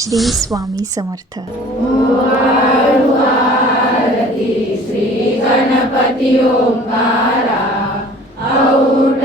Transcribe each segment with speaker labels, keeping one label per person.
Speaker 1: श्री स्वामी समर्थ
Speaker 2: श्रीगणपति ओ मारा औट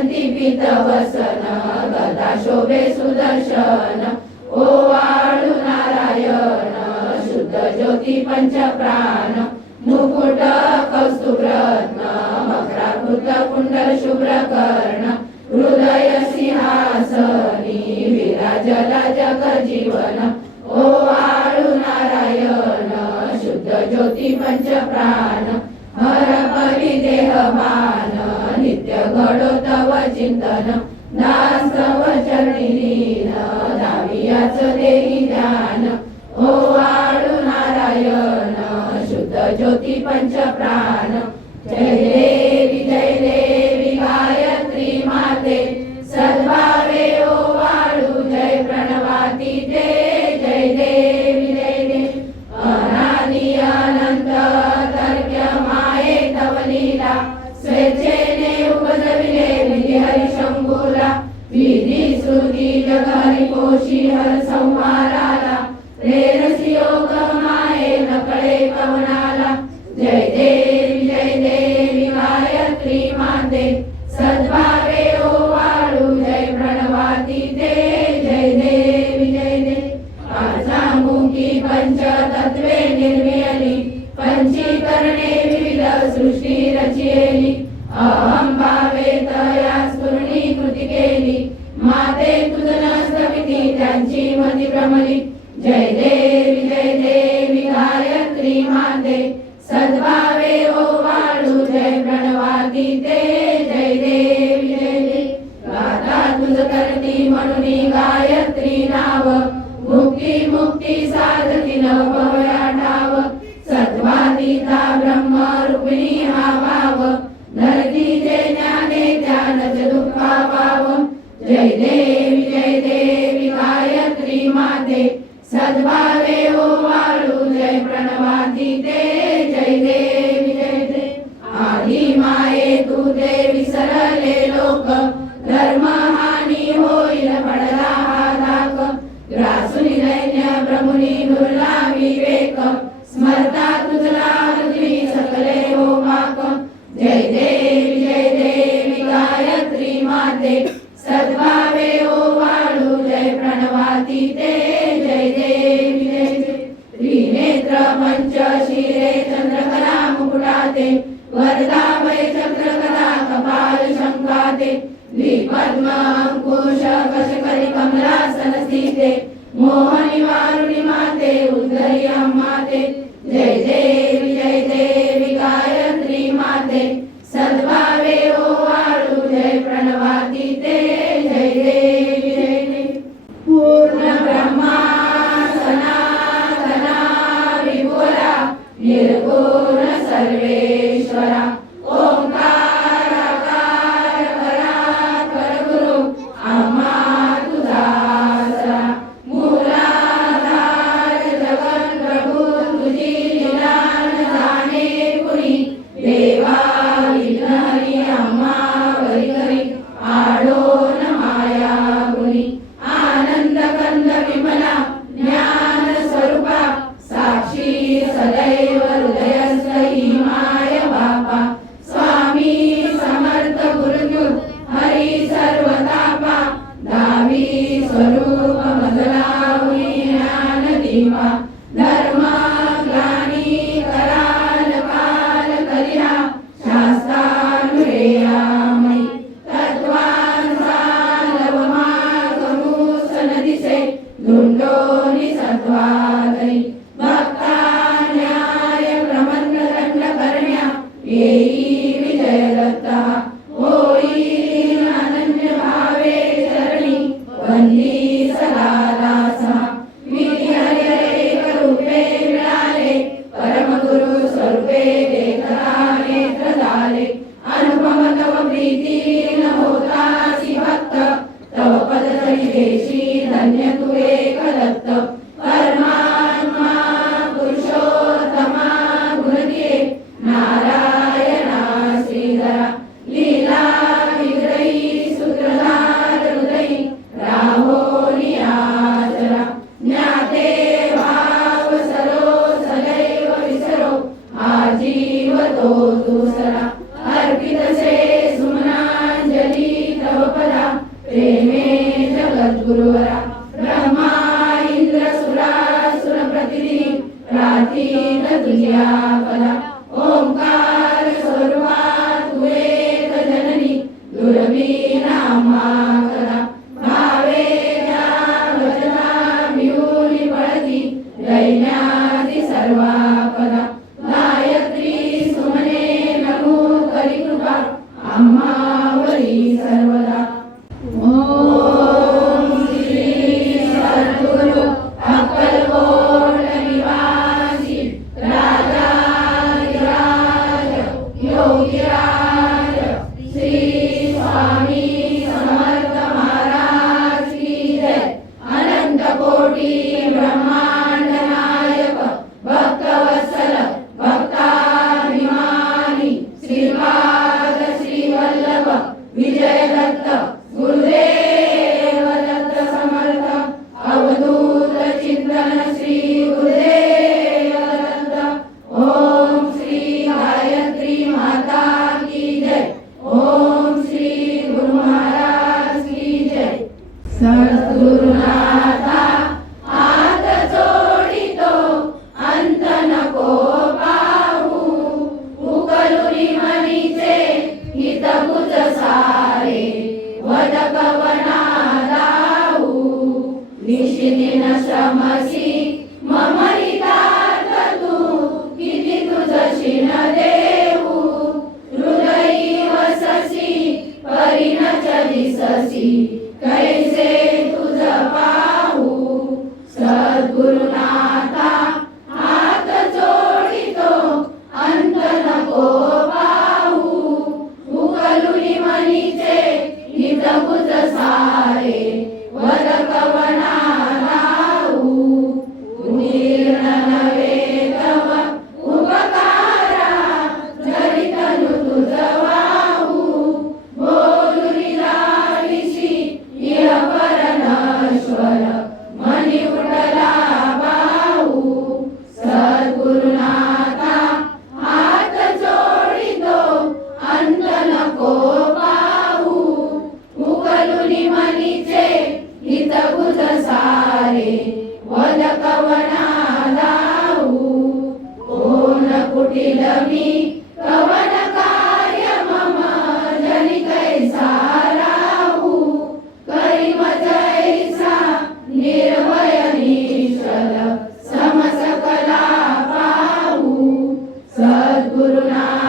Speaker 2: शोभे सुदर्शन ओ वाळू नारायण शुद्ध ज्योती पंच प्राण मुकुट शुभ्र कर्ण हृदय सिंहासनी विराज जग जीवन ओ वाळू नारायण शुद्ध ज्योती पंच प्राण मर परिदेह पान गडो तव चिन्तन दास्वीन धावन ओ हालु नारायण शुद्ध ज्योति पञ्चप्राणे सृष्टिरचयेलि अहं भावे तया स्मरणी कृतिकेलि माते कुतनास्तमिति तञ्चीमति प्रमलि जय दे जय जय ब्रह्मा इन्द्रसुरासुरप्रति प्राीन Bye-bye. Guru Nanak.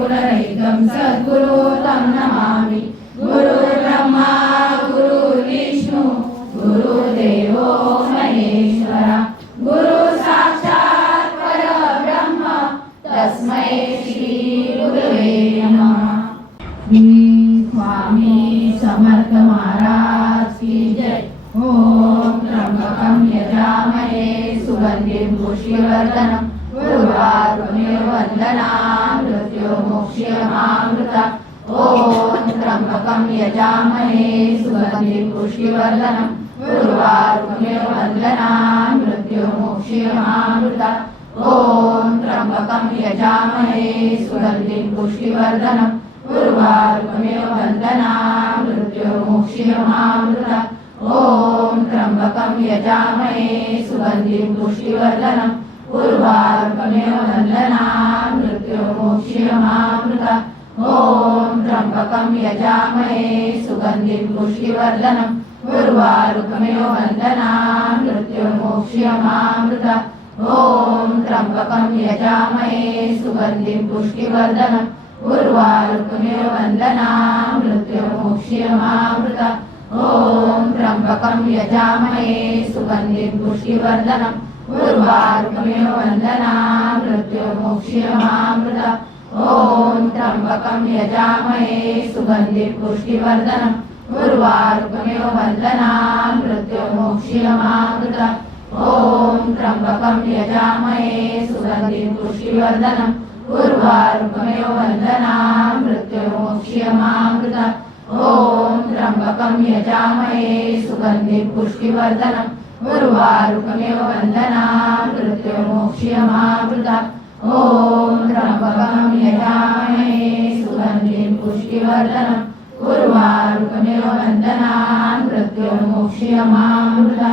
Speaker 2: पुनरेकं सब्गूलो ताम श्रीमामृत ॐ त्र्यम्बकम् यजामहे सुगन्धिम् पुष्टिवर्धनम् उर्वारुकमेव वन्दना मृत्युर्मोक्षीयमामृत ॐ त्र्यम्बकम् यजामहे सुगन्धिम् पुष्टिवर्धनम् उर्वारुकमेव वन्दना मृत्युर्मोक्षीयमामृत ॐ त्र्यम्बकम् यजामहे सुगन्धिम् पुष्टिवर्धनम् कुर्वारुकमिव वन्दना मृत्युर्मोक्ष्यमामृत ॐ त्र्यम्बकम् यजामहे सुगन्धिम् पुष्टिवर्धनम् मृत्यु वन्दना मृत्युर्मोक्ष्यमामृत ॐ त्र्यम्बकम् यजामहे पुष्टिवर्धन पुष्टिवर्धनम् उर्वारुकमिव वन्दना मृत्युर्मोक्ष्यमामृत ॐ त्र्यम्बकम् यजामहे सुगन्धिम् पुष्टिवर्धनम् पूर्वार्गमेव वन्दना मृत्युमोक्षिणमाकृत ॐ त्र्यम्बकम् यजामहे सुगन्धिपुष्टिवर्धनम् पूर्वार्गमेव वन्दना मृत्युमोक्षिणमाकृत ॐ त्र्यम्बकम् यजामहे सुगन्धिपुष्टिवर्धनम् पूर्वारुकमेव वन्दना मृत्युमोक्षिणमाकृत ॐ त्र्यम्बकम् यजामहे सुगन्धिपुष्टिवर्धनम् गुर्वारुकनियो बंदनानु रत्यों मुक्षिया मामुर्दा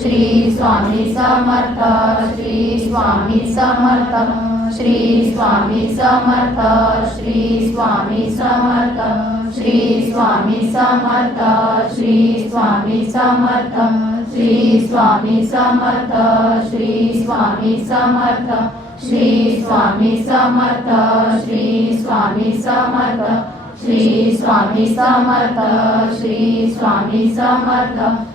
Speaker 2: श्री स्वामी समर्थ श्री स्वामी समर्थ श्री स्वामी समर्थ श्री स्वामी समर्थ श्री स्वामी समत श्री स्वामी समर्थ श्री स्वामी समत श्री स्वामी समर्थ श्री स्वामी समर्थ श्री स्वामी श्री स्वामी समर्थ श्री स्वामी समर्थ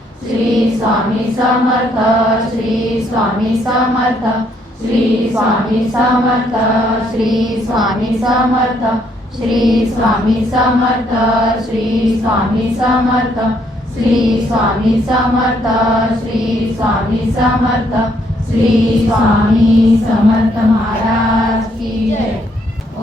Speaker 2: श्री स्वामी समर्थ श्री स्वामी समर्थ श्री स्वामी समर्थ श्री स्वामी समर्थ श्री स्वामी समर्थ श्री स्वामी समर्थ श्री स्वामी समर्थ श्री स्वामी समर्थ श्री स्वामी समर्थ महाराजय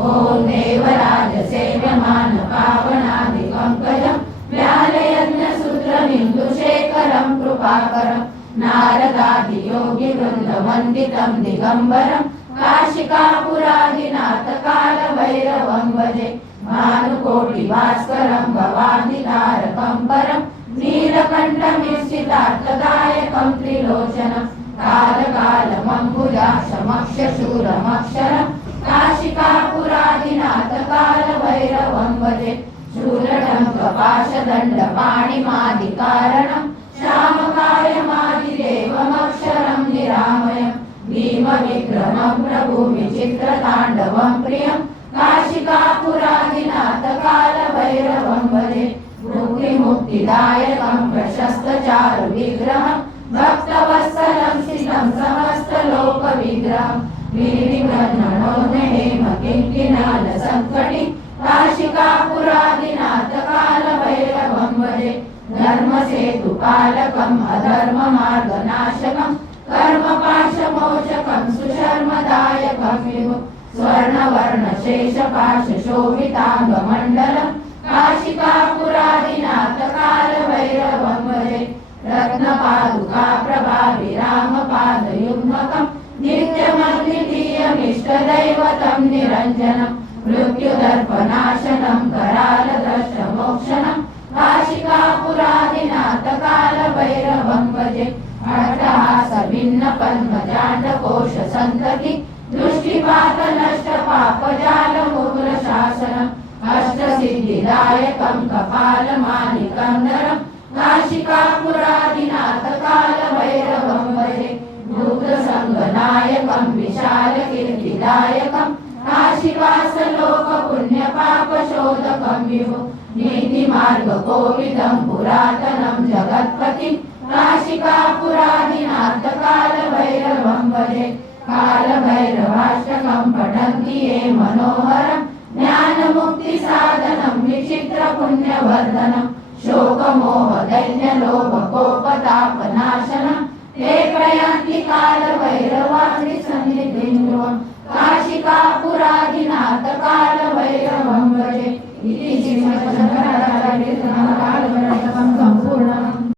Speaker 2: ॐ देवराज्यमानपादिकं शेखरम् कृपाकरम् नारदादियोगि वृन्दवन्दितम् दिगम्बरम् काशिका पुरादिनाथ काल वैरवम् वदे भानुकोटि भास्करम् भवानि तारकम् परम् नीलकण्ठमिश्चितार्थदायकम् त्रिलोचनम् कालकालमम्बुजा समक्ष शूरमक्षरम् काशिका पुरादिनाथ काल वैरवम् वदे कपाशदण्डपाणिमादिकारणम् श्यामकायमादिरेवमक्षरम् निरामयम् भीमविक्रमप्रभुविचित्रताण्डवम् प्रियम् काशिकापुरादिनाथकालभैरवम् वदे भुक्तिमुक्तिदायकम् प्रशस्तचारु विग्रहम् भक्तवत्सलम् शिलम् समस्तलोकविग्रहम् विधिमणो नेम किञ्चिनाथ काशिकापुरादिनाथ कालभैरवं वरे धर्मसेतुपालकम् कर्मपाशमोचकम् सुशर्मदायकम् कर्मपाशमोचकं सुशर्मदायकर्णशेषपाशोभिताङ्गमण्डलम् काशिकापुरादिनाथकालभैरवं वरे प्रभावि रामपादयुग्मकम् दिन्यमग्नियमिष्टं निरञ्जनम् मृत्युदर्पनाशनम् करालदर्शमोक्षणम् काशिका पुरादिनाथकालभैरवम् भजे अर्थः स भिन्न पद्मजाण्डकोशसन्तति दृष्टिपातनश्च पापजालमूलशासनम् अष्टसिद्धिदायकम् कपालमालिकन्दरम् काशिका भजे भूतसङ्गनायकम् विशालकीर्तिदायकम् काशिवासन ప్రబోధపమ్యు నీతి మార్గ కోవిదం పురాతనం జగత్పతి కాశికా పురాణినాథ కాల భైరవం భజే కాల భైరవాష్టకం పఠంతి ఏ మనోహరం జ్ఞాన ముక్తి సాధనం విచిత్ర పుణ్యవర్ధనం శోక మోహ దైన్య లోప కోప తాప నాశనం ఏ ప్రయాంతి కాల భైరవాణి సన్నిధింద్రువం कालभैरवं भजे इति श्रीमत्सङ्गरकालकीर्तनकालभरणकं